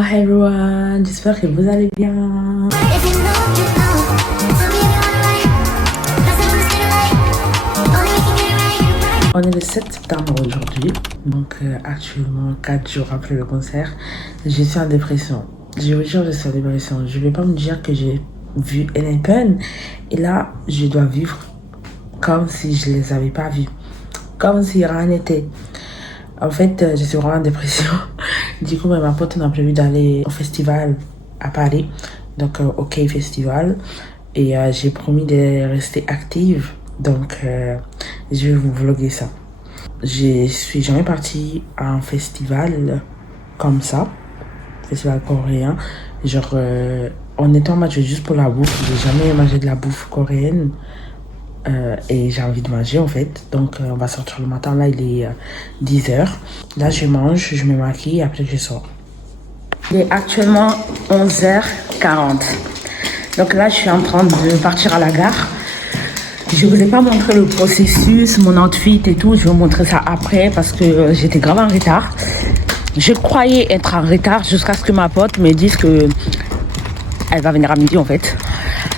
everyone, j'espère que vous allez bien. On est le 7 septembre aujourd'hui, donc actuellement 4 jours après le concert, je suis en dépression. Je vous jure, je suis en dépression. Je vais pas me dire que j'ai vu Pen et là je dois vivre comme si je les avais pas vus, comme si rien n'était. En fait, je suis vraiment en dépression. Du coup, ma pote, on a prévu d'aller au festival à Paris, donc au K Festival. Et j'ai promis de rester active, donc je vais vous vlogger ça. Je suis jamais partie à un festival comme ça, festival coréen. Genre, en étant match juste pour la bouffe, j'ai jamais mangé de la bouffe coréenne. Et j'ai envie de manger en fait, donc on va sortir le matin. Là il est 10h, là je mange, je me maquille et après je sors. Il est actuellement 11h40, donc là je suis en train de partir à la gare. Je vous ai pas montré le processus, mon outfit et tout, je vais vous montrer ça après parce que j'étais grave en retard. Je croyais être en retard jusqu'à ce que ma pote me dise que elle va venir à midi en fait.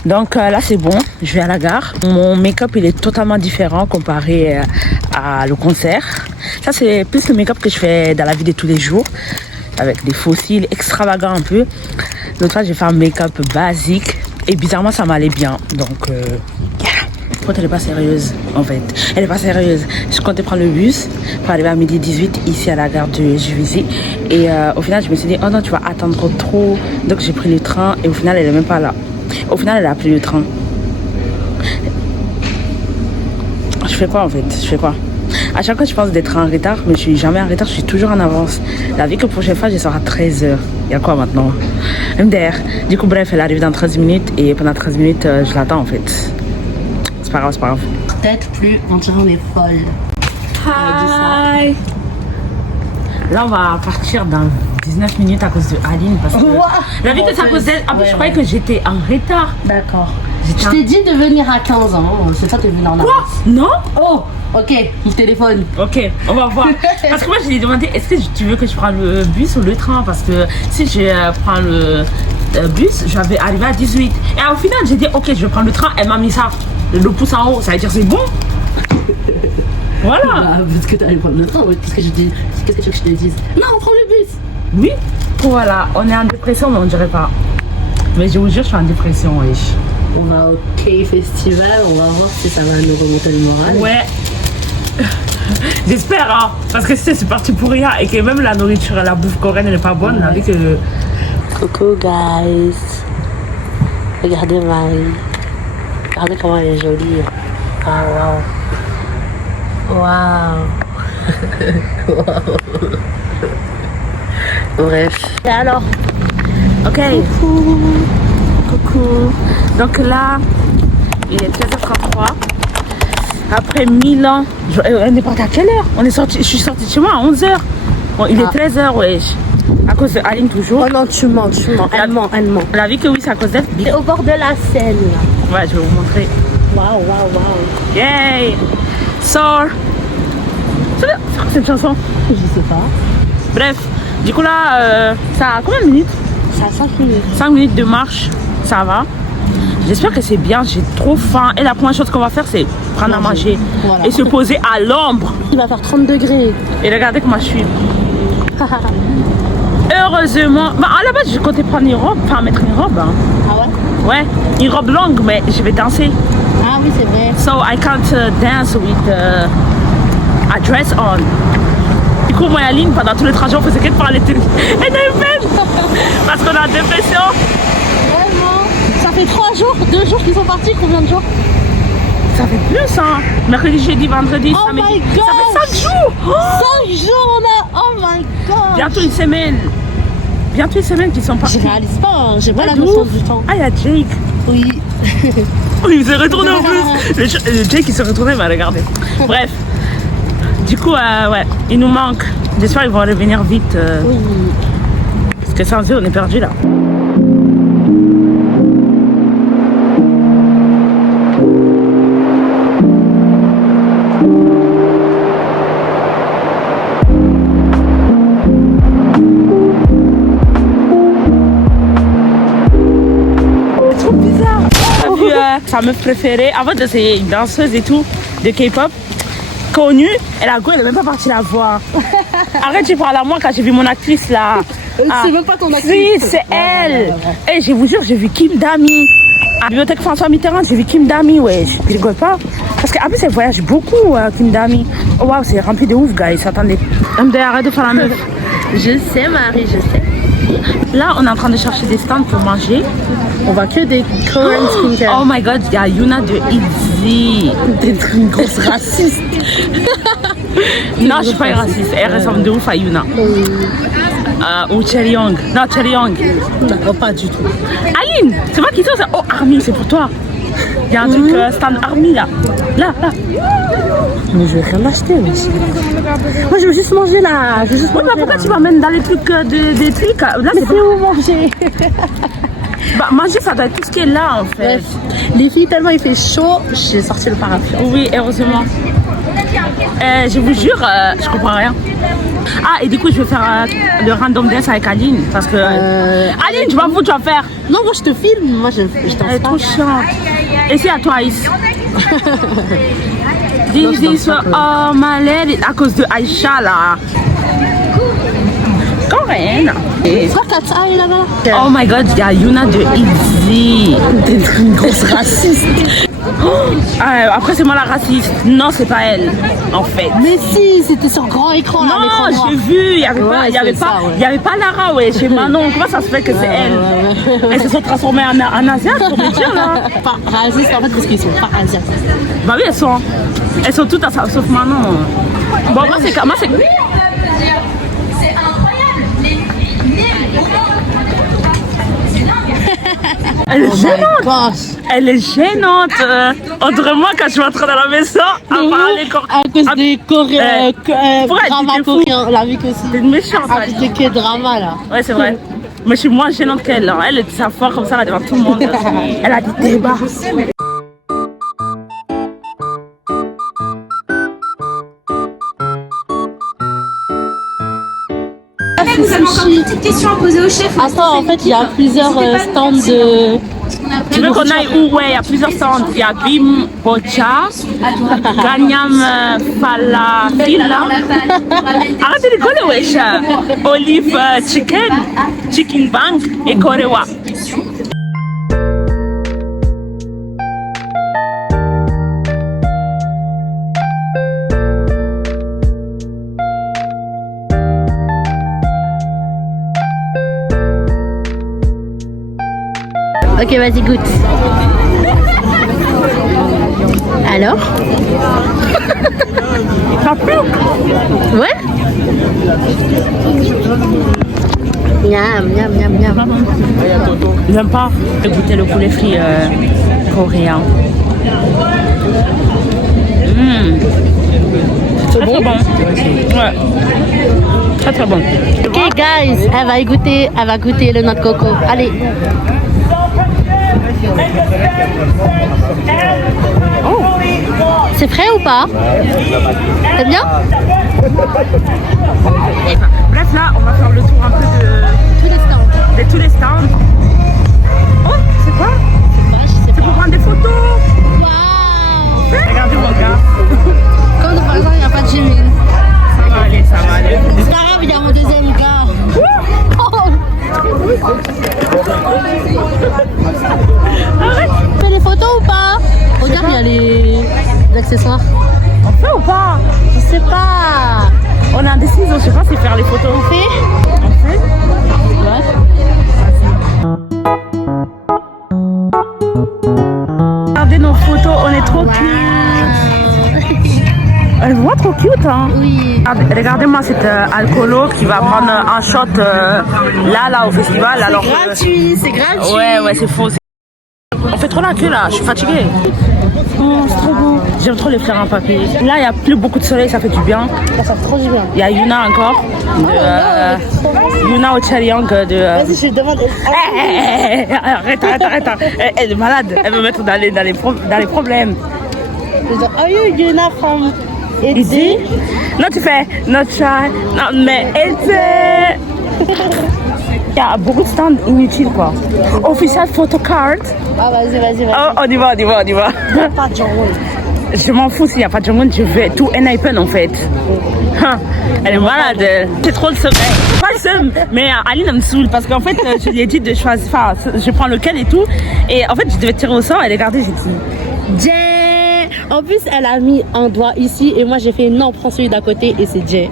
Donc là c'est bon, je vais à la gare. Mon make-up il est totalement différent comparé à le concert. Ça c'est plus le make-up que je fais dans la vie de tous les jours, avec des faux cils extravagants un peu. L'autre fois j'ai fait un make-up basique et bizarrement ça m'allait bien. Donc elle est pas sérieuse en fait. Elle est pas sérieuse. Je comptais prendre le bus pour arriver à midi 18 ici à la gare de Juvisy. Et au final je me suis dit oh non tu vas attendre trop. Donc j'ai pris le train et au final elle est même pas là. Au final, elle a pris le train. Je fais quoi en fait? Je fais quoi? À chaque fois, je pense d'être en retard, mais je suis jamais en retard, je suis toujours en avance. La vie que prochaine fois, je sors à 13h. Il y a quoi maintenant? MDR. Du coup, bref, elle arrive dans 13 minutes et pendant 13 minutes, je l'attends en fait. C'est pas grave, c'est pas grave. Peut-être plus, on dirait on est folle. Hi! Là, on va partir dans 19 minutes à cause de Aline parce que la vie que c'est à cause d'elle. En plus, je croyais que j'étais en retard. D'accord. Je t'ai dit de venir à 15 ans. C'est ça, t'es venu en avance. Quoi? Non? Oh, ok, il téléphone. Ok, on va voir. Parce que moi, je lui ai demandé est-ce que tu veux que je prenne le bus ou le train? Parce que si je prends le bus, je vais arriver à 18. Et au final, j'ai dit ok, je vais prendre le train. Elle m'a mis ça, le pouce en haut. Ça veut dire c'est bon? Voilà. Bah, parce que t'allais prendre le train, oui. Qu'est-ce que je dis? Qu'est-ce que tu veux que je te dise? Non, on prend le bus. Oui. Voilà, on est en dépression, mais on dirait pas. Mais je vous jure, je suis en dépression, wesh. On va au K Festival, on va voir si ça va nous remonter le moral. Ouais. J'espère, hein. Parce que c'est parti pour rien et que même la nourriture, la bouffe coréenne, elle est pas bonne. Avec Coucou, guys. Regardez Marie. Regardez comment elle est jolie. Ah, waouh. Waouh. Waouh. Bref. Et alors? Ok. Coucou. Donc là, il est 13h33. Après 1000 ans, on est parti à quelle heure? Je suis sortie de chez moi à 11h. Bon, il est 13h, wesh. À cause de Aline toujours. Oh non, tu mens. Elle ment. La vie que oui, c'est à cause d'elle. C'est au bord de la Seine. Ouais, je vais vous montrer. Waouh. Yay! So. C'est une chanson? Je sais pas. Bref, du coup là, ça a combien de minutes? Ça a 5 minutes. 5 minutes de marche, ça va. J'espère que c'est bien, j'ai trop faim. Et la première chose qu'on va faire, c'est prendre à manger. Voilà. Et se poser à l'ombre. Il va faire 30 degrés. Et regardez comment je suis. Heureusement. Bah, à la base, je comptais prendre une robe, enfin mettre une robe. Hein. Ah ouais? Ouais, une robe longue, mais je vais danser. Ah oui, c'est vrai. So I can't dance with a dress on. Du coup, moi et Aline, pendant tous les trajets, on faisait que de parler de... Et Pen parce qu'on a une dépression. Vraiment? Ça fait 3 jours, 2 jours qu'ils sont partis, combien de jours? Ça fait plus, hein. Mercredi, jeudi, vendredi, oh samedi. My God. Ça fait 5 jours. 5 jours, on a... Oh my God. Bientôt une semaine. Bientôt une semaine qu'ils sont partis. Je réalise pas, hein. J'ai pas la notion du temps. Ah, il y a Jake. Oui. Il s'est retourné en plus. Le Jake, il s'est retourné, il m'a regardé. Bref. Du coup, ouais, il nous manque. J'espère qu'ils vont revenir vite. Oui. Parce que sans eux, on est perdu là. sa meuf préférée. En fait, c'est une danseuse et tout de K-pop. Connue. Et la go, elle est même pas partie la voir. Arrête, tu parles à moi quand j'ai vu mon actrice là. C'est même pas ton actrice. Oui, c'est elle. Et je vous jure, j'ai vu Kim Dami. À la bibliothèque François Mitterrand, j'ai vu Kim Dami, ouais. Je rigole pas. Parce qu'en plus, elle voyage beaucoup, Kim Dami. Oh waouh, c'est rempli de ouf, guys. Attendez. Arrête de faire la meuf. Je sais, Marie, je sais. Là, on est en train de chercher des stands pour manger. On va que des Korean skincare. Oh my god, il y a Yuna de Itzy. T'es une grosse raciste. Non, je suis pas une raciste. Elle ressemble de ouf à Yuna. Ou Cheryong. Non, Cheryong. Non, pas du tout. Aline, c'est moi qui sais, oh Army, c'est pour toi. Il y a un truc stand Army là. Là. Mais je vais rien l'acheter aussi. Moi, je veux juste manger là. Je veux juste manger, pourquoi tu m'amènes dans les trucs des trucs là? Mais c'est où manger? Bah, manger, ça doit être tout ce qui est là en fait. Bref, les filles, tellement il fait chaud, j'ai sorti le parapluie. Oui, heureusement. Je vous jure, je comprends rien. Ah, et du coup, je vais faire le random dance avec Aline. Parce que. Aline, je m'en fous, tu vas faire. Non, moi je te filme. Moi je t'en Elle est trop chiante. Et c'est à toi, Aïs. This oh my lady. À cause de Aïcha là. Coréenne. Frère, Katsa est là-bas. Oh my god, il y a Yuna de Itzy. T'es une grosse raciste. Après, c'est moi la raciste. Non, c'est pas elle, en fait. Mais si, c'était sur grand écran là. Non, j'ai vu. Il y avait pas Lara, ouais, chez Manon. Comment ça se fait que c'est elle? Elles se sont transformées en asiates, pour me dire là. Pas racistes en fait, parce qu'ils sont pas asiates. Bah oui, elles sont toutes sauf Manon. Bon, moi, c'est. Elle est gênante. Elle est gênante. Entre moi, quand je suis entrée dans la maison, à parler à cause des Coréens, drama coréen, la vie que c'est. C'est une méchante. À cause des K-drama là. Ouais, c'est vrai. Mais je suis moins gênante qu'elle. Elle est sa foi comme ça là devant tout le monde. Elle a des débats. Nous avons encore une petite question à poser au chef. Attends, en fait, il y a plusieurs stands de. Tu veux qu'on aille où? Ouais, il y a plusieurs stands. Il y a Bim Bocha, Ganyam Falafel. Arrête de rigoler, wesh. Olive Chicken Bank et Korewa. Ok, vas-y, goûte. Alors? Ça pue? Ouais? Miam, miam, miam, miam. J'aime pas goûter le poulet frit coréen. Très bon. Ouais. Très très bon. Ok, guys, elle va goûter le noix de coco. Allez. Oh. C'est frais ou pas? C'est bien? Bref, là, on va faire le tour un peu de tous les stands. Oh, c'est quoi? C'est pour prendre des photos. Waouh! Regardez mon gars. Comme par exemple, il n'y a pas de Jimin. Ça va aller, ça va aller. C'est pas grave, il y a mon deuxième gars. Arrête. On fait les photos ou pas? Regarde, il y a les accessoires. On fait ou pas? Je sais pas. On a indécis, je sais pas si faire les photos. On fait? On fait? Ouais. Regardez nos photos, on est trop cute. Elle voit trop cute, hein? Oui. Regardez-moi cet alcoolo qui va prendre un shot là au festival. Alors Gratuit, c'est gratuit. ouais, c'est faux. On fait trop la queue là, je suis fatiguée. Oh, c'est trop beau. J'aime trop les fleurs en papier. Là, il n'y a plus beaucoup de soleil, ça fait du bien. Ça fait trop du bien. Il y a Yuna encore. Yuna au Charyang de. Vas-y, je demande. Arrête. Elle est malade. Elle veut mettre dans les problèmes. Are you Yuna from Itzy? Non, tu fais not shy, non, mais Itzy. Il y a beaucoup de stands inutiles quoi. Official photocard. Ah, vas-y. Oh, on y va. Pas de Jongwon. Je m'en fous s'il n'y a pas de Jongwon, je vais tout Enhypen en fait. Elle est malade, elle. C'est trop le seum. Pas le seum, mais Aline elle me saoule parce qu'en fait je lui ai dit de choisir, enfin je prends lequel et tout. Et en fait je devais tirer au sort, elle est gardée, j'ai dit Jay. En plus, elle a mis un doigt ici et moi j'ai fait non, prends celui d'à côté et c'est Jay.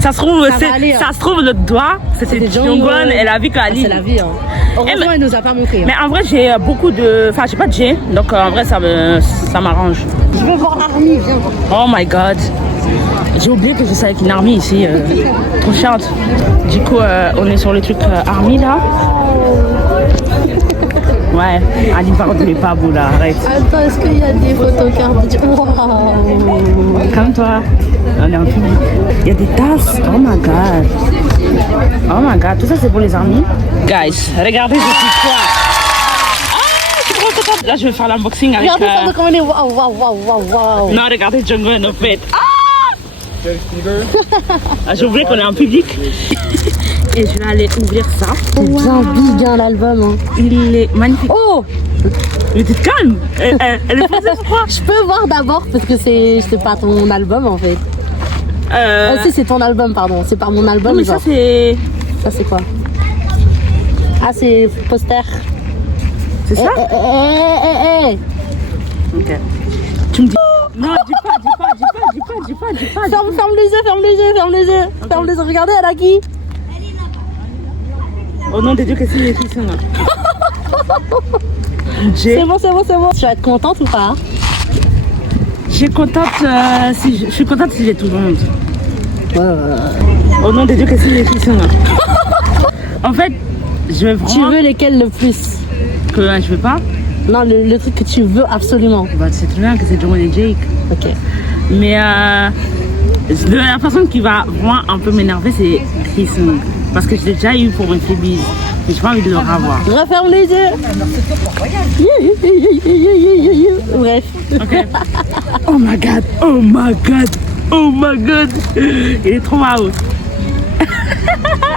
Ça se trouve, Ça va aller, hein. ça se trouve notre doigt, c'était Jongwon, elle a vu qu'Aline. C'est la vie, hein. Heureusement, elle nous a pas montré. Mais en vrai j'ai beaucoup de, enfin j'ai pas de J, donc en vrai ça m'arrange. Je veux voir Army, viens. Oh my god. J'ai oublié que je savais qu'une Army ici, trop chiante. Du coup, on est sur le truc Army là. Ouais, Aline par contre, il est pas beau là, arrête. Attends, est-ce qu'il y a des photocards? Waouh. Calme-toi, on est en public. Il y a des tasses, oh my god. Oh my god, tout ça c'est pour les Army. Guys, regardez, je suis quoi. Ah, je suis trop contente. Là, je vais faire l'unboxing avec... Regardez ça de commander, waouh. Non, regardez Jongwon en fait. Ah, j'ai oublié qu'on est en public. Et je vais aller ouvrir ça. C'est bien big hein, l'album. Hein. Il est magnifique. Oh, Mais t'es calme. Elle est posée sur quoi? je peux voir d'abord parce que c'est pas ton album en fait. Si c'est ton album, pardon. C'est pas mon album. Non, mais genre. ça c'est... Ça c'est quoi? Ah, c'est poster. C'est ça? Ok. Tu me dis... Non, dis pas. Ferme les yeux. Ferme les yeux. Regardez, elle a qui? Au nom de Dieu, qu'est-ce qu'ils sont là? C'est bon. Tu vas être contente ou pas? Je suis contente si j'ai tout le monde. Au nom de Dieu, qu'est-ce qu'ils sont là? En fait, je vais vraiment... Tu veux lesquels le plus? Que je veux pas? Non, le truc que tu veux absolument. Bah, c'est très bien que c'est Jongwon et Jake. Ok. Mais la personne qui va vraiment un peu m'énerver, c'est Chris Sung. Parce que je l'ai déjà eu pour une Phoebe. Mais j'ai pas envie de le revoir. Referme les yeux. Bref. Ok. Oh my god. Il est trop waouh.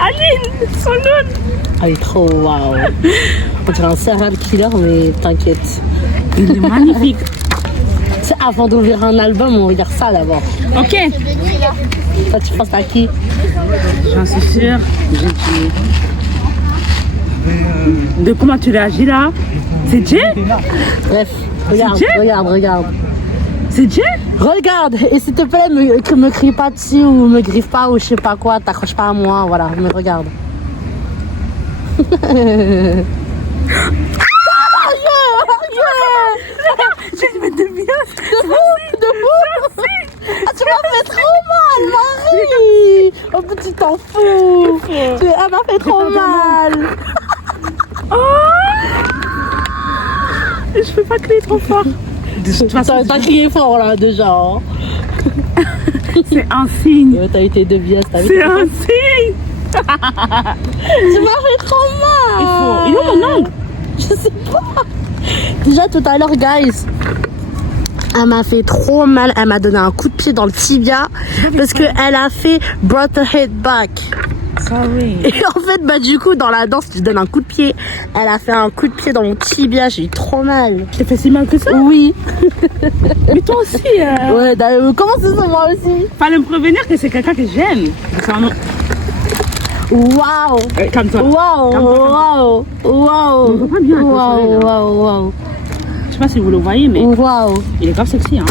Aline, son nom. Ah, il est trop waouh. On dirait un serial killer, mais t'inquiète. Il est magnifique. Tu sais, avant d'ouvrir un album, on regarde ça d'abord. Ok. Toi, tu penses à qui? J'en suis sûre. J'ai dit. De comment tu réagis là? C'est Jay? Bref, regarde. C'est Jay? Regarde, et s'il te plaît, me crie pas dessus ou me griffe pas ou je sais pas quoi, t'accroches pas à moi, voilà, me regarde. J'ai dit, mais de bien. De fou. Ah, tu m'as fait trop mal, Marie. Oh, petit t'en fous. Elle m'a fait trop mal. Je peux pas crier trop fort. De toute façon, T'as crié fort là déjà. Hein. c'est un signe. Ouais, t'as eu tes deux biais. C'est un signe. Tu m'as fait trop mal. Il est où mon ongle? Je sais pas. Déjà tout à l'heure, guys, elle m'a fait trop mal. Elle m'a donné un coup de pied dans le tibia parce qu'elle a fait brought the head back. Sorry. Et en fait, bah du coup, dans la danse, tu donnes un coup de pied. Elle a fait un coup de pied dans mon tibia. J'ai eu trop mal. Je t'ai fait si mal que ça? Oui. Mais toi aussi. Ouais, comment c'est ça, moi aussi? Fallait me prévenir que c'est quelqu'un que j'aime. Waouh. Calme-toi. Waouh. Je sais pas si vous le voyez, mais Waouh. il est grave sexy. Hein.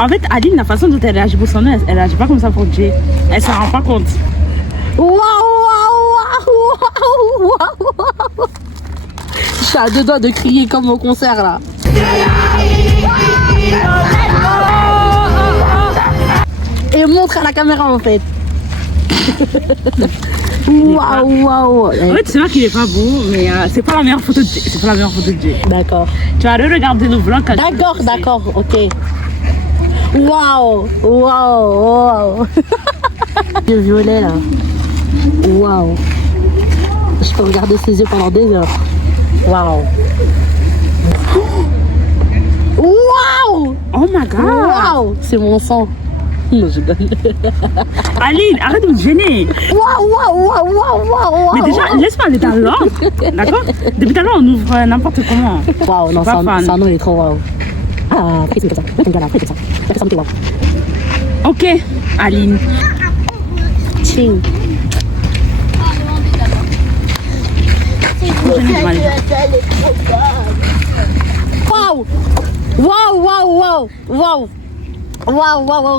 En fait, Aline, la façon dont elle réagit pour son nom, elle réagit pas comme ça pour Jay. Elle s'en rend pas compte. Waouh. Je suis à deux doigts de crier comme au concert là. Et montre à la caméra en fait. Waouh. En fait, c'est vrai qu'il est pas beau, mais c'est pas la meilleure photo de Jay. D'accord. Tu vas regarder nos vlogs. D'accord, ok. Waouh. Le violet là. Waouh. Je peux regarder ses yeux pendant des heures. Waouh. Oh my god. Waouh. C'est mon sang. Non, je donne. Aline, arrête de me gêner. Waouh. Mais déjà, laisse parler ta langue. D'accord? Depuis tout à l'heure, on ouvre n'importe comment. Waouh, non, Pas fan. ça, non, il est trop waouh. Ah, après, c'est comme ça. Après, comme ça. Après, ça me fait waouh. Ok, Aline. Ching. Waouh. Waouh.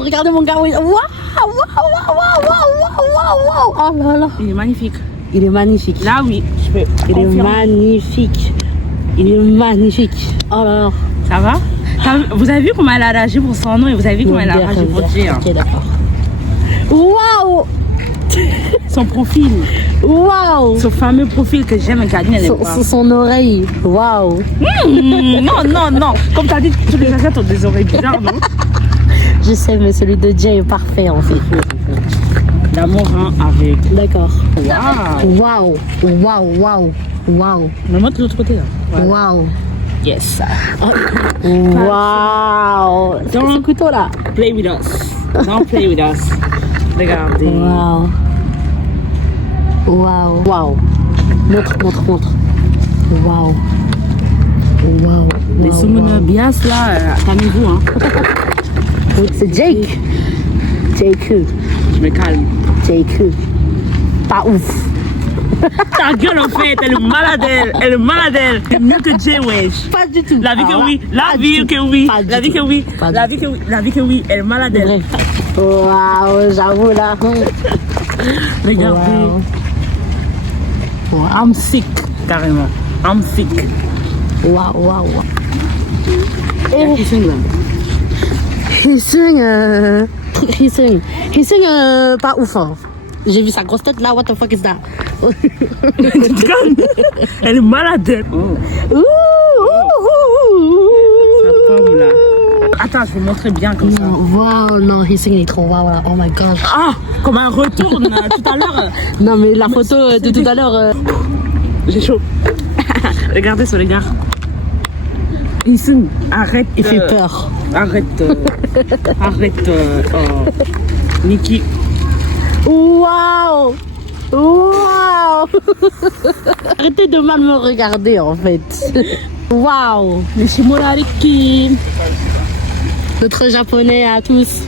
Regardez mon gars. Waouh. Oh là là. Il est magnifique. Il est magnifique. Là, oui, je peux. Il est confirmer. magnifique. Il est magnifique. Oh là là. Ça va? Vous avez vu comment elle a réagi pour son nom et vous avez vu comment elle a réagi pour dire. Ok, d'accord. Waouh. Son profil. Waouh. Ce fameux profil que j'aime et qu'Aline elle aime pas. Son oreille. Waouh. Non. Comme t'as dit, tous les assiettes ont des oreilles bizarres, non? Je sais, mais celui de Jay est parfait en fait. L'amour avec. D'accord. Waouh. Waouh. Mais moi de l'autre côté là. Voilà. Waouh. Yes. Waouh. C'est ce couteau là. Play with us. Don't play with us. Regardez. Waouh. Montre. Waouh. Les summoners bias là, calmez-vous hein. C'est Jake. Je me calme. Jake. Pas ouf. Ta gueule en fait, elle est malade. C'est mieux que Jay wesh. Pas du tout. La vie que oui, Pas du tout. La vie que oui, elle est malade. Vrai. Waouh, j'avoue là. Regardez. Wow. I'm sick, carrément. I'm sick. Waouh. Et qui swing là? He sing pas ouf. Hein. J'ai vu sa grosse tête là, what the fuck is that? Elle est malade. Oh. Sa pomme là. Attends, je vais montrer bien comme ça. Waouh, non, he sing il est trop waouh là. Oh my god. Ah, comme un retour tout à l'heure. Non mais la photo de tout à l'heure. J'ai chaud. Regardez ce regard. Ici, arrête. Il fait peur. Arrête. Nikki. Waouh. Arrêtez de mal me regarder en fait. Waouh. Nishimurariki. Notre japonais à tous.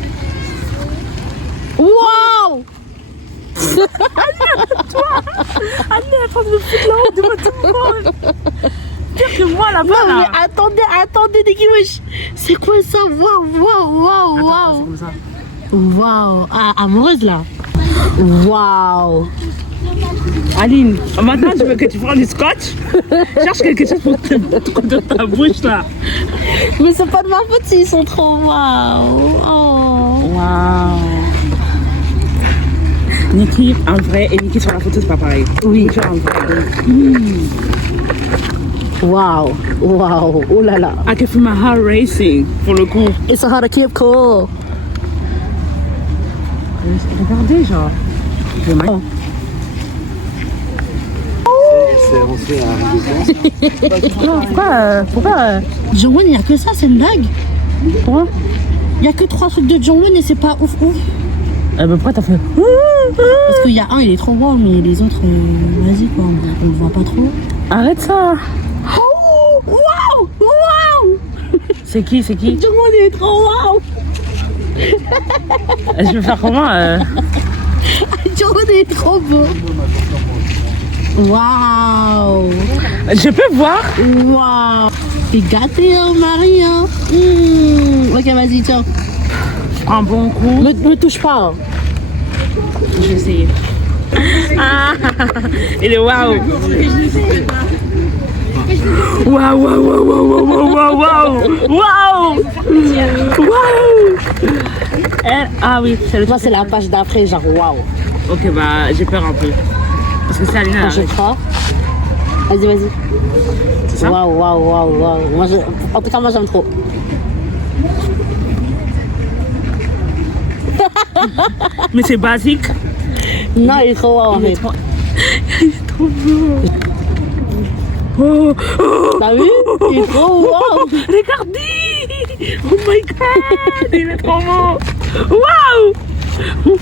Waouh. Anne est en train de me foutre là-haut de votre monde. Pire que moi là-bas Non là. mais attendez Niki wesh. C'est quoi ça? Waouh. Attends, c'est comme ça. Waouh. Ah, amoureuse là. Waouh. Aline, maintenant je veux que tu prennes du scotch. Cherche quelque chose pour ta bouche là. Mais c'est pas de ma faute s'ils sont trop waouh. Oh. Waouh. Nikki en vrai et Nikki sur la photo c'est pas pareil. Oui. Nikki en vrai. Waouh. Oh là là. I can feel my heart racing pour le coup. It's a hard to keep cool. Regardez genre. Pourquoi Jongwon, il n'y a que ça, c'est une blague. Pourquoi? Il n'y a que 3 trucs de Jongwon et c'est pas ouf. pourquoi t'as fait Parce qu'il y a un, il est trop wow, mais les autres, vas-y quoi, on le voit pas trop. Arrête ça. Oh, waouh. C'est qui Jongwon, il est trop wow. Je vais faire comment Jongwon, il est trop beau. Waouh. Je peux voir. Waouh. T'es gâté, hein, Marie, hein. Ok, vas-y, tiens. Un bon coup. Me touche pas. Hein. Je vais essayer. Ah, il est waouh. Waouh. Ah oui, c'est le Toi, c'est la page d'après, genre waouh. Ok, bah j'ai peur un peu. Parce que c'est Alina. Quand je crois. Vas-y. C'est ça? Waouh. Moi, en tout cas, moi, j'aime trop. Mais c'est basique. Non, il est trop waouh en fait. Il est trop beau. T'as vu? Il est trop waouh. Regardez. Oh my god, il est trop beau. Waouh.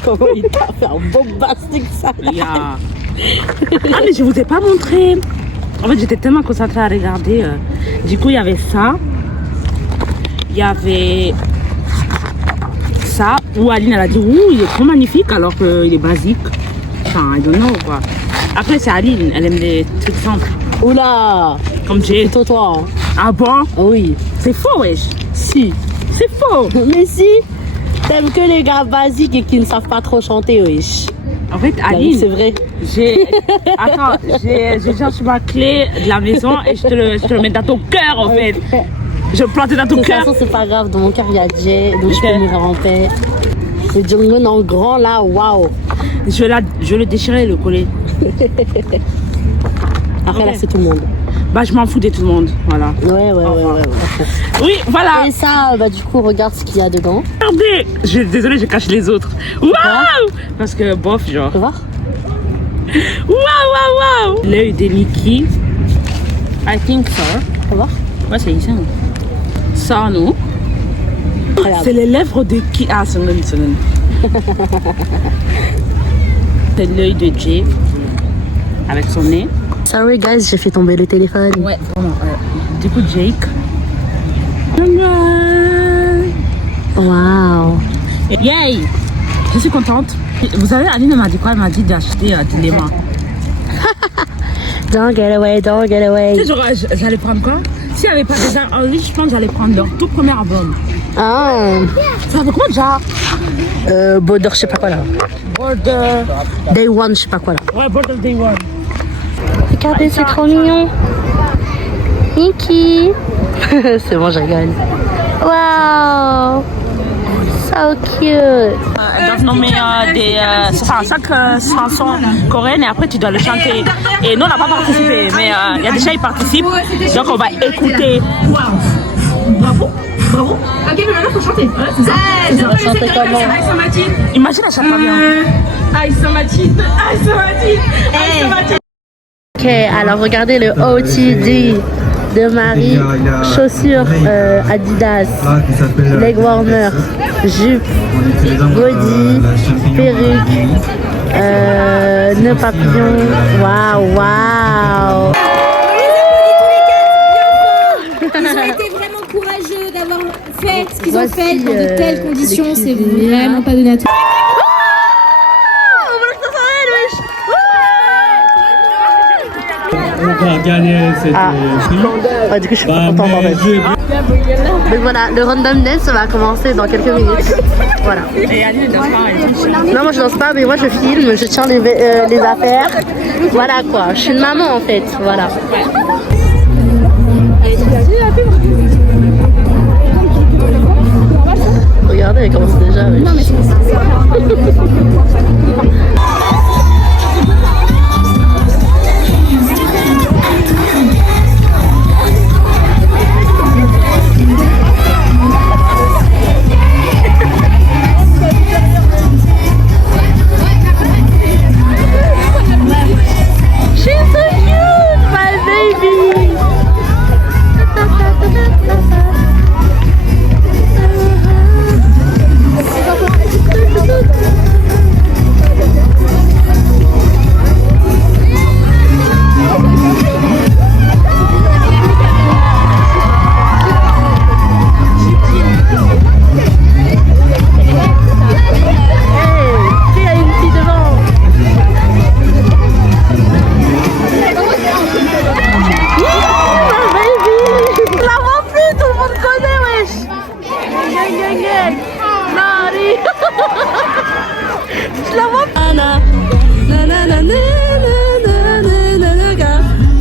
Comment il t'a fait un bombastique ça? Yeah. Ah mais je vous ai pas montré. En fait j'étais tellement concentrée à regarder. Du coup il y avait ça. Il y avait ça. Où Aline elle a dit ouh il est trop magnifique alors qu'il est basique. Enfin I don't know quoi. Après c'est Aline, elle aime les trucs simples. Oula! Comme Jay. C'est toi. Hein. Ah bon? Oui. C'est faux wesh. Si. C'est faux. Mais si, t'aimes que les gars basiques et qui ne savent pas trop chanter, wesh. En fait Bah, Aline. c'est vrai. Attends, j'ai cherché ma clé de la maison et je te le mets dans ton cœur en fait. Je le plante dans De ton toute cœur. façon, c'est pas grave. Dans mon cœur, il y a Jay, donc je peux mourir en paix. C'est Jonghyun en grand là, waouh. Je vais le déchirer et le coller. Après, Ok. là, c'est tout le monde. Bah je m'en fous de tout le monde, voilà. Ouais. Oui, voilà. Et ça, bah, du coup, regarde ce qu'il y a dedans. Regardez. Désolée, je cache les autres. Waouh. Parce que bof, genre. Tu peux voir? Waouh. L'œil de Mickey. I think so. Tu peux voir? Ouais, c'est ici. Ça, non. Regarde. C'est les lèvres de qui? Ah, c'est non. C'est l'œil de Jay. Avec son nez. Sorry, guys, j'ai fait tomber le téléphone. Ouais, vraiment. Du coup, Jake. Waouh. Yay! Je suis contente. Vous savez, Aline m'a dit quoi? Elle m'a dit d'acheter des mains. Don't get away, don't get away. Tu sais, genre, j'allais prendre quoi? S'il n'y avait pas déjà en ligne, je pense que j'allais prendre leur tout premier album. Ah. Ça fait combien déjà? Border, je sais pas quoi là. Border. Day one, je sais pas quoi là. Ouais, Border Day One. Regardez, c'est trop mignon. Mickey. C'est bon, je rigole. Wow. So cute. Elles doivent nommer cinq chansons coréennes et après tu dois le chanter. Et nous on n'a pas participé, mais il y a des gens qui participent, donc on va écouter. Bravo. Ok, mais maintenant faut chanter. Ouais, c'est ça. On va chanter comment? Imagine elle chante pas bien. Ok, alors regardez le OTD de Marie. Chaussures Adidas, leg warmer, jupe, body, perruque, nœud papillon. Waouh. Ils ont été vraiment courageux d'avoir fait ce qu'ils ont Voici, fait dans de telles conditions. les C'est cuisiniers. vraiment pas donné à tout. On va gagner cette prix. Ouais, du coup, je suis Bah, pas contente en mais fait. Donc voilà, le random dance va commencer dans quelques minutes. Voilà. Et Aline elle danse pas. Non, moi je danse pas, mais moi je filme, je tiens les affaires. Voilà quoi, je suis une maman en fait. Voilà. Regardez, elle commence déjà. Oui. She's so cute, my baby.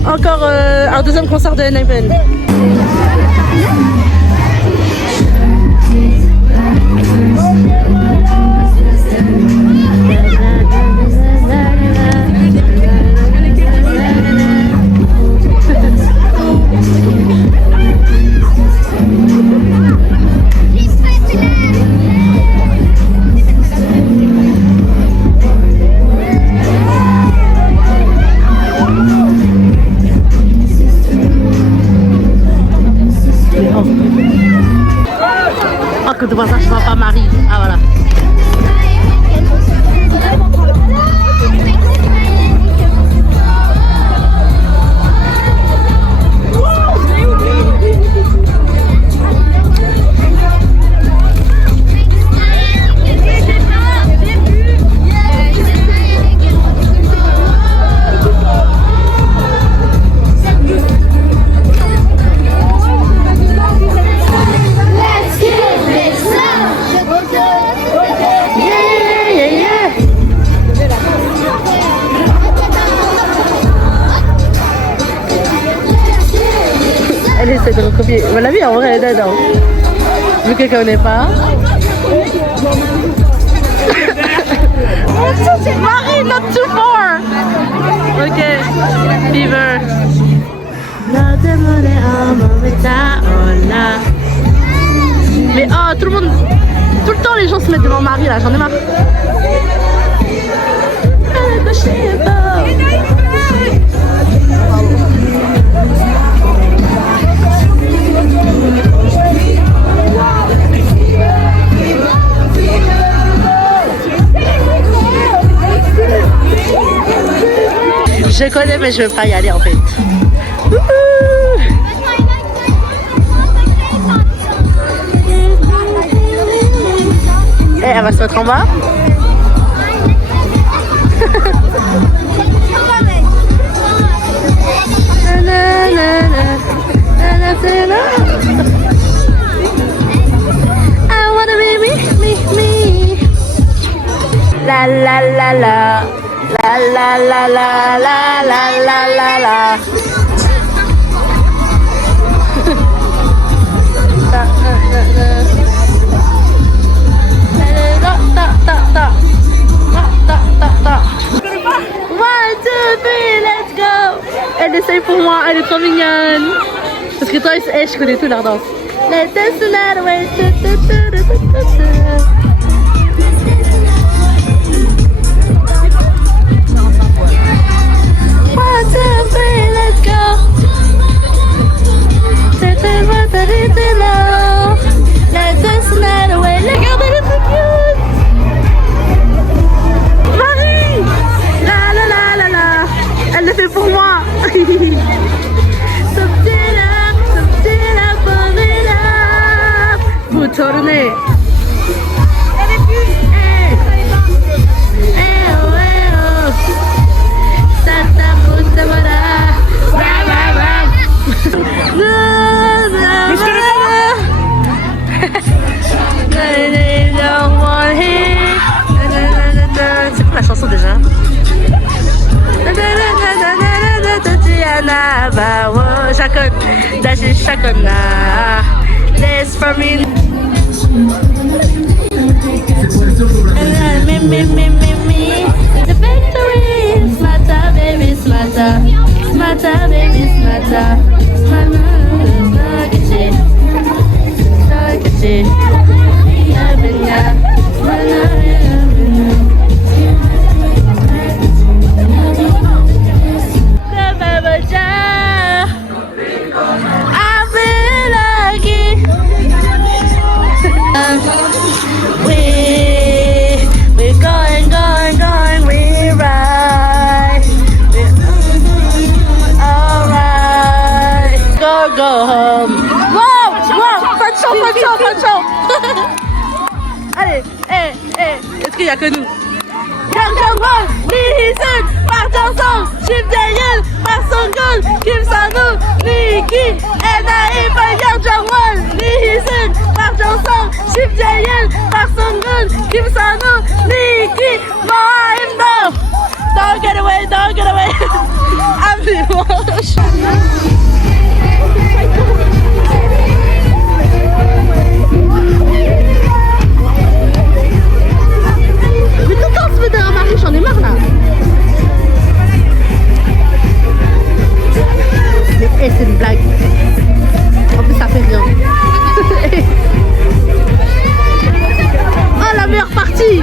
Encore un deuxième concert de N7. que de voir ça, je vois pas Marie. Ah voilà. Elle essaie de recopier. On l'a vu en vrai, elle est dedans. Vu qu'elle connaît pas. Marie, not too far. Ok. Fever. Mais oh, tout le monde. Tout le temps, les gens se mettent devant Marie là, j'en ai marre. Je connais mais je veux pas y aller en fait. Et elle va se mettre en bas. I wanna be me. La la la la. La la la la la la la la la. One, two, three, let's go. Elle essaye pour moi, elle est trop mignonne. Parce que toi, je connais tout leur danse. Let's dance tonight away. One, two, three, let's go. Let's dance tonight away. Regardez le truc cute. Marie, la la la la la. Elle le fait pour moi. Vous tournez. C'est quoi la chanson déjà? This for me. The victory is smarter, baby, smarter. Smarter, baby, smarter. We're going, we ride. Alright, go home. Wow, pas de chant. Allez, est-ce qu'il y a que nous? Yang Jong-won, Lee Hee-sun, Park Jang-sung, Kim Jae-yeon, Park Sung-gun, Kim Sa-nu, Nikki, N.I.E, Yang Jong-won, Lee Hee-sun, Park Jang-sung, Kim Jae-yeon, Park Sung-gun, Kim Sa-nu, Nikki, Moha Im-dong. Don't get away. I'm dimanche. Mais tout le temps, on se met derrière Marie, j'en ai marre là. Mais c'est une blague. En plus, ça fait bien. Oh, la meilleure partie.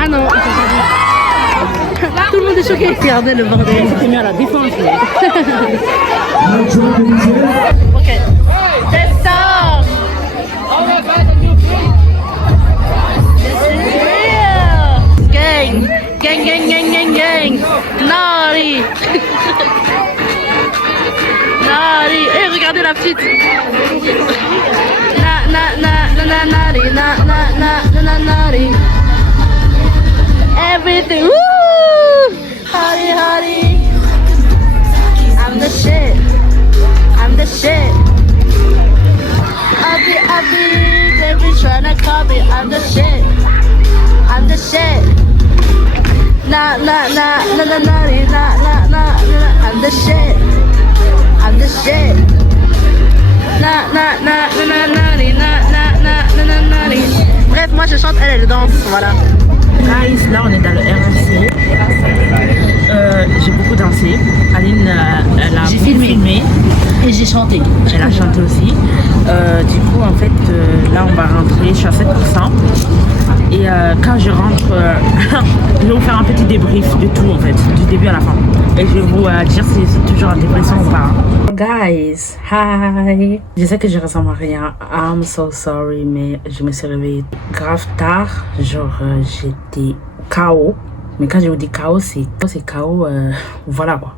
Ah non, tout le monde est choqué. Regardez le bordel. C'était mieux à la défense. Ok. Descends. Gang, gang, gang, gang, gang. Nari. Nari. Eh, regardez la petite. Nari, nari. Everything. Woo! Hari, hari. I'm the shit. I'm the shit. I'll be, they be tryna call me. I'm the shit. I'm the shit. Nah, I'm the shit. I'm the shit. Bref, moi je chante, elle danse, voilà. Guys, là on est dans le RMC. J'ai beaucoup dansé. Aline, elle a filmé. Et j'ai chanté. Elle a chanté aussi. Du coup, en fait, là on va rentrer. Je suis à 7%. Et quand je rentre, je vais vous faire un petit débrief de tout en fait, du début à la fin. Et je vais vous dire si c'est toujours en dépression ou pas. Guys, hi. Je sais que je ressemble à rien. I'm so sorry, mais je me suis réveillée grave tard. Genre, j'étais KO. Mais quand je vous dis KO, c'est KO, voilà quoi.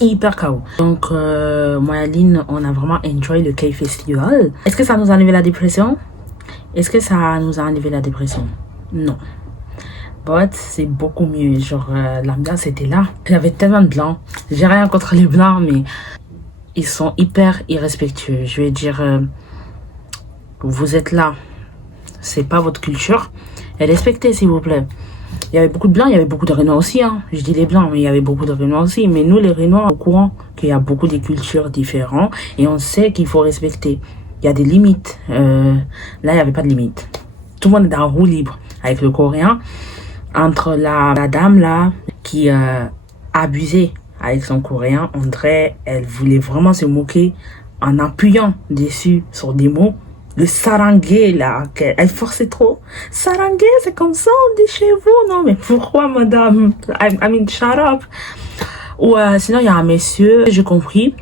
Hyper KO. Donc, moi et Aline, on a vraiment enjoy le K Festival. Est-ce que ça nous a enlevé la dépression? Est-ce que ça nous a enlevé la dépression? Non. But c'est beaucoup mieux. Genre, l'ambiance était là. Il y avait tellement de blancs. J'ai rien contre les blancs, mais ils sont hyper irrespectueux. Je vais dire, vous êtes là. C'est pas votre culture. Et respectez, s'il vous plaît. Il y avait beaucoup de blancs, il y avait beaucoup de Renois aussi. Hein. Je dis les blancs, mais il y avait beaucoup de Renois aussi. Mais nous, les Renois, au courant qu'il y a beaucoup de cultures différentes. Et on sait qu'il faut respecter. Il y a des limites. Là, il n'y avait pas de limite. Tout le monde est dans roue libre avec le coréen. Entre la dame là qui abusait avec son coréen, on dirait elle voulait vraiment se moquer en appuyant dessus sur des mots. Le sarangé là, elle forçait trop. Sarangé, c'est comme ça, on dit chez vous. Non, mais pourquoi madame? I mean, shut up. Ou sinon, il y a un monsieur, j'ai compris.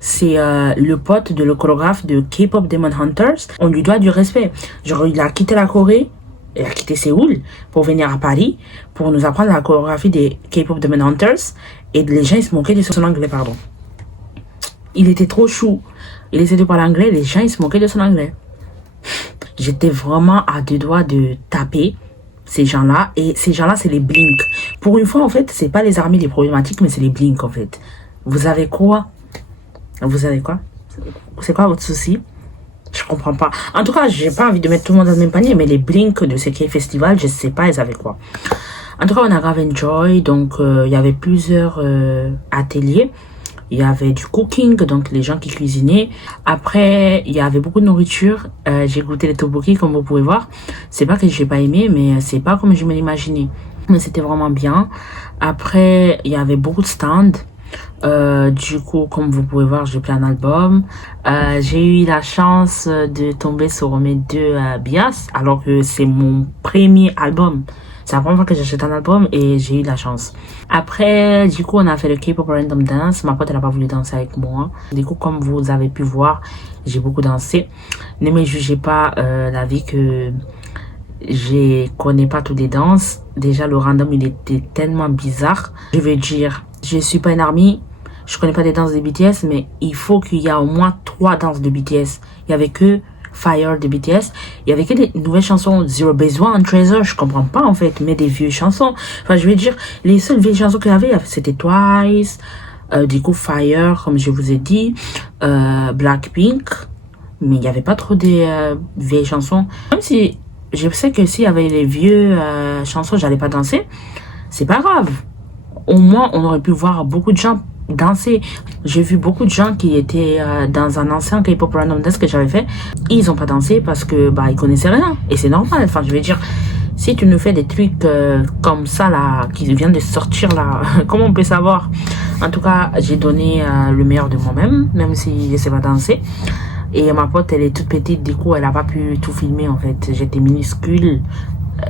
C'est le pote de le chorégraphe de K-pop Demon Hunters. On lui doit du respect. Genre, il a quitté la Corée, il a quitté Séoul pour venir à Paris pour nous apprendre la chorégraphie des K-pop Demon Hunters. Et les gens, ils se moquaient de son anglais, pardon. Il était trop chou. Il essayait de parler anglais, les gens, ils se moquaient de son anglais. J'étais vraiment à deux doigts de taper ces gens-là. Et ces gens-là, c'est les Blink. Pour une fois, en fait, c'est pas les armées les problématiques, mais c'est les Blink, en fait. Vous avez quoi? Vous avez quoi? C'est quoi votre souci? Je comprends pas. En tout cas, j'ai pas envie de mettre tout le monde dans le même panier, mais les Blink de ce qui est festival, je sais pas, ils avaient quoi. En tout cas, on a grave enjoy. Donc, il y avait plusieurs ateliers. Il y avait du cooking, donc les gens qui cuisinaient. Après, il y avait beaucoup de nourriture. J'ai goûté les tteokbokki, comme vous pouvez voir. C'est pas que j'ai pas aimé, mais c'est pas comme je me l'imaginais. Mais c'était vraiment bien. Après, il y avait beaucoup de stands. Du coup, comme vous pouvez voir, j'ai plein d'albums. J'ai eu la chance de tomber sur mes deux bias, alors que c'est mon premier album. C'est la première fois que j'achète un album et j'ai eu la chance. Après, du coup, on a fait le K-pop Random Dance. Ma pote, elle a pas voulu danser avec moi. Du coup, comme vous avez pu voir, j'ai beaucoup dansé. Ne me jugez pas la vie que je connais pas toutes les danses. Déjà, le random, il était tellement bizarre. Je veux dire, je suis pas une army. Je connais pas des danses de BTS, mais il faut qu'il y ait au moins 3 danses de BTS. Il y avait que Fire de BTS. Il y avait que des nouvelles chansons, Zero Base One, Treasure, je comprends pas en fait, mais des vieux chansons. Enfin, je veux dire, les seules vieilles chansons qu'il y avait, c'était Twice, du coup Fire, comme je vous ai dit, Blackpink, mais il n'y avait pas trop des vieilles chansons. Même si je sais que s'il y avait les vieux chansons, j'allais pas danser, c'est pas grave. Au moins, on aurait pu voir beaucoup de gens danser. J'ai vu beaucoup de gens qui étaient dans un ancien K-pop Random Dance que j'avais fait. Ils ont pas dansé parce que bah ils connaissaient rien. Et c'est normal. Enfin, je veux dire, si tu nous fais des trucs comme ça là, qui viennent de sortir là, comment on peut savoir? En tout cas, j'ai donné le meilleur de moi-même, même si je sais pas danser. Et ma pote, elle est toute petite, du coup, elle a pas pu tout filmer en fait. J'étais minuscule.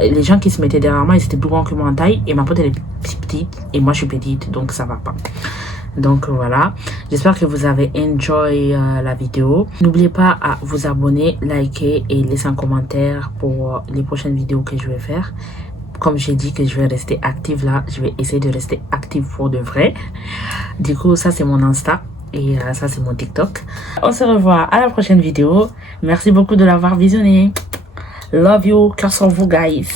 Les gens qui se mettaient derrière moi, ils étaient plus grands que moi en taille. Et ma pote, elle est petite. Et moi, je suis petite. Donc, ça va pas. Donc, voilà. J'espère que vous avez enjoy la vidéo. N'oubliez pas à vous abonner, liker et laisser un commentaire pour les prochaines vidéos que je vais faire. comme j'ai dit que je vais rester active là, je vais essayer de rester active pour de vrai. Du coup, ça c'est mon Insta et ça c'est mon TikTok. On se revoit à la prochaine vidéo. Merci beaucoup de l'avoir visionné. Love you, cœur sur vous guys.